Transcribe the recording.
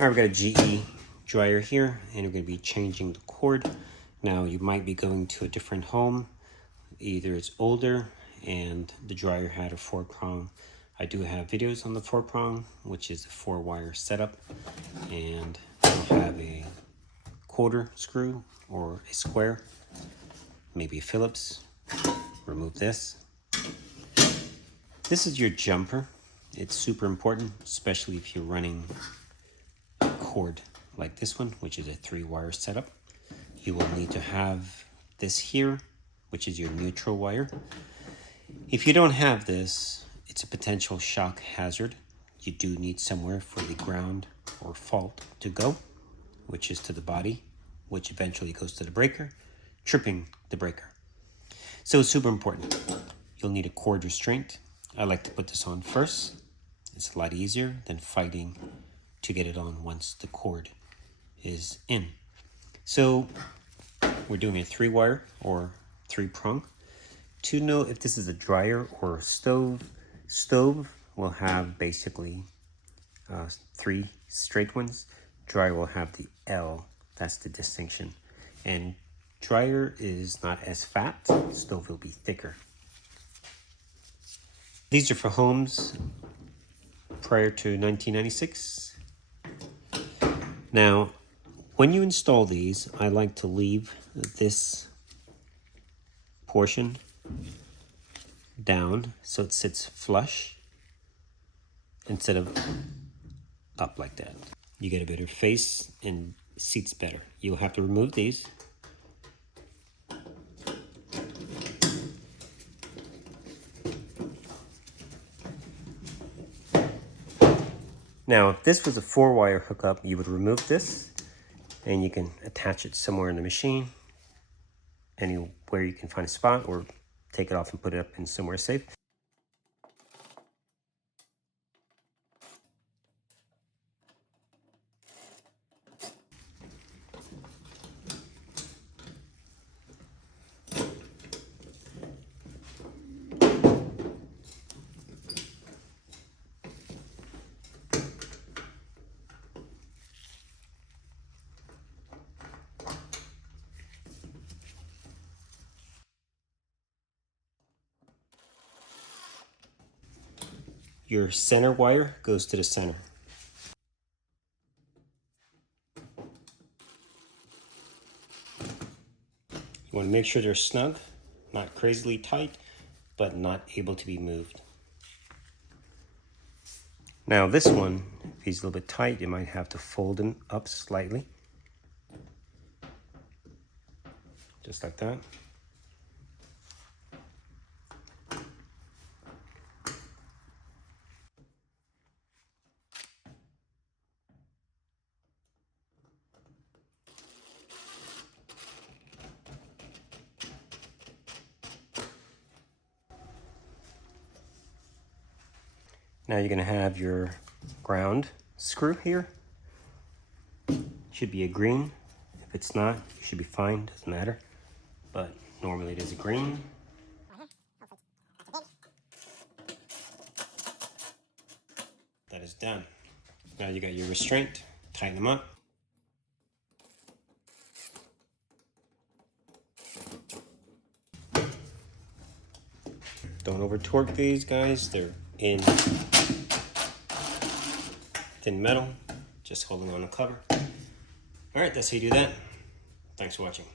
All right, we've got a GE dryer here, and we're going to be changing the cord. Now, you might be going to a different home. Either it's older and the dryer had a 4-prong. I do have videos on the 4-prong, which is a 4-wire setup, and you'll have a quarter screw or a square, maybe a Phillips. Remove this. This is your jumper. It's super important, especially if you're running a cord like this one, which is a 3-wire setup. You will need to have this here, which is your neutral wire. If you don't have this, it's a potential shock hazard. You do need somewhere for the ground or fault to go, which is to the body, which eventually goes to the breaker, tripping the breaker. So it's super important. You'll need a cord restraint. I like to put this on first. It's a lot easier than fighting to get it on once the cord is in. So we're doing a 3-wire or 3-prong. To know if this is a dryer or a stove, stove will have basically 3 straight ones. Dryer will have the L, that's the distinction. And dryer is not as fat, stove will be thicker. These are for homes prior to 1996. Now, when you install these, I like to leave this portion down so it sits flush instead of up like that. You get a better face and seats better. You'll have to remove these. Now, if this was a 4-wire hookup, you would remove this and you can attach it somewhere in the machine, anywhere you can find a spot, or take it off and put it up in somewhere safe. Your center wire goes to the center. You want to make sure they're snug, not crazily tight, but not able to be moved. Now this one, if he's a little bit tight, you might have to fold him up slightly. Just like that. Now you're going to have your ground screw here. Should be a green. If it's not, you should be fine, doesn't matter. But normally it is a green. That is done. Now you got your restraint, tighten them up. Don't over torque these guys, they're in thin metal, just holding on the cover. All right, that's how you do that. Thanks for watching.